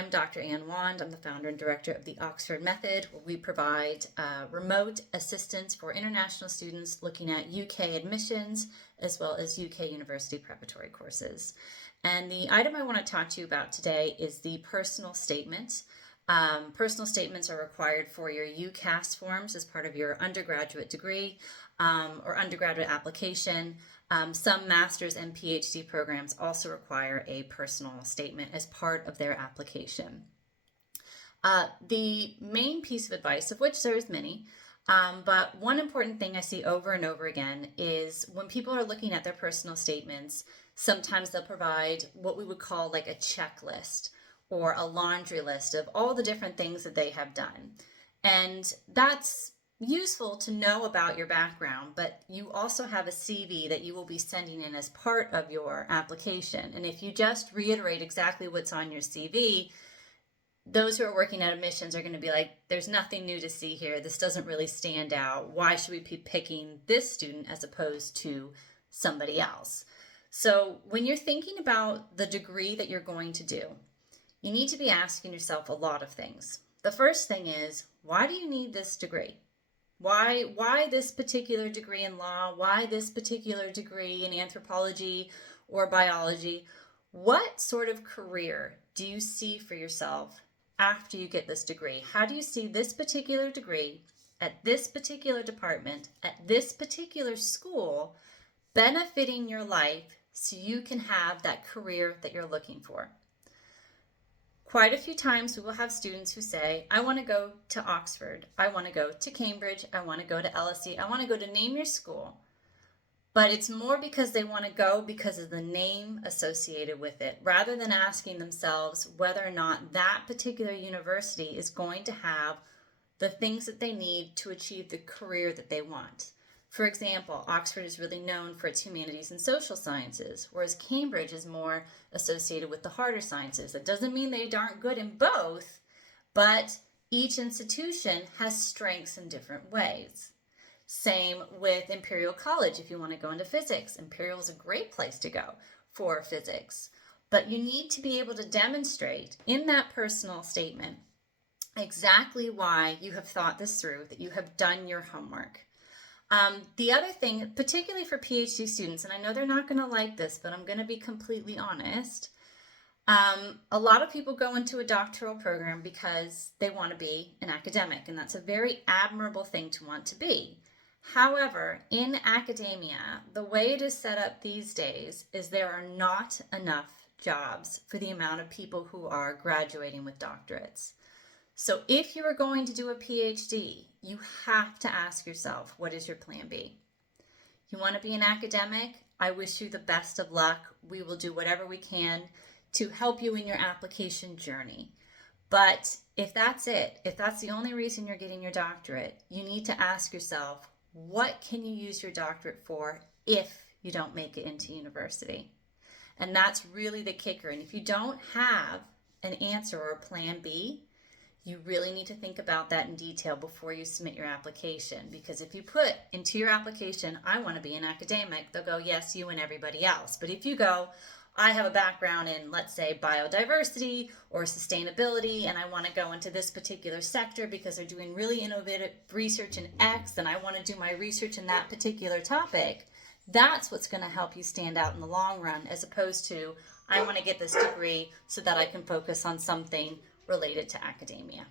I'm Dr. Anne Wand. I'm the founder and director of the Oxford Method, where we provide remote assistance for international students looking at UK admissions as well as UK university preparatory courses. And the item I want to talk to you about today is the personal statement. Personal statements are required for your UCAS forms as part of your undergraduate degree or undergraduate application. Some master's and PhD programs also require a personal statement as part of their application. The main piece of advice, of which there is many, but one important thing I see over and over again is when people are looking at their personal statements, sometimes they'll provide what we would call like a checklist or a laundry list of all the different things that they have done. And that's useful to know about your background, but you also have a CV that you will be sending in as part of your application. And if you just reiterate exactly what's on your CV, those who are working at admissions are going to be like, there's nothing new to see here. This doesn't really stand out. Why should we be picking this student as opposed to somebody else? So when you're thinking about the degree that you're going to do, you need to be asking yourself a lot of things. The first thing is, why do you need this degree? Why this particular degree in law? Why this particular degree in anthropology or biology? What sort of career do you see for yourself after you get this degree? How do you see this particular degree at this particular department, at this particular school, benefiting your life so you can have that career that you're looking for? Quite a few times we will have students who say, I want to go to Oxford, I want to go to Cambridge, I want to go to LSE, I want to go to name your school. But it's more because they want to go because of the name associated with it, rather than asking themselves whether or not that particular university is going to have the things that they need to achieve the career that they want. For example, Oxford is really known for its humanities and social sciences, whereas Cambridge is more associated with the harder sciences. That doesn't mean they aren't good in both, but each institution has strengths in different ways. Same with Imperial College if you want to go into physics. Imperial is a great place to go for physics. But you need to be able to demonstrate in that personal statement exactly why you have thought this through, that you have done your homework. The other thing, particularly for PhD students, and I know they're not going to like this, but I'm going to be completely honest. A lot of people go into a doctoral program because they want to be an academic, and that's a very admirable thing to want to be. However, in academia, the way it is set up these days is there are not enough jobs for the amount of people who are graduating with doctorates. So if you are going to do a PhD, you have to ask yourself, what is your plan B? You want to be an academic? I wish you the best of luck. We will do whatever we can to help you in your application journey. But if that's it, if that's the only reason you're getting your doctorate, you need to ask yourself, what can you use your doctorate for if you don't make it into university? And that's really the kicker. And if you don't have an answer or a plan B, you really need to think about that in detail before you submit your application. Because if you put into your application, I want to be an academic, they'll go, yes, you and everybody else. But if you go, I have a background in, let's say, biodiversity or sustainability, and I want to go into this particular sector because they're doing really innovative research in X, and I want to do my research in that particular topic, that's what's going to help you stand out in the long run, as opposed to, I want to get this degree so that I can focus on something related to academia.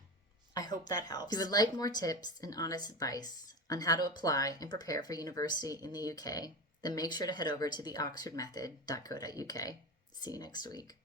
I hope that helps. If you would like more tips and honest advice on how to apply and prepare for university in the UK, then make sure to head over to theoxfordmethod.co.uk. See you next week.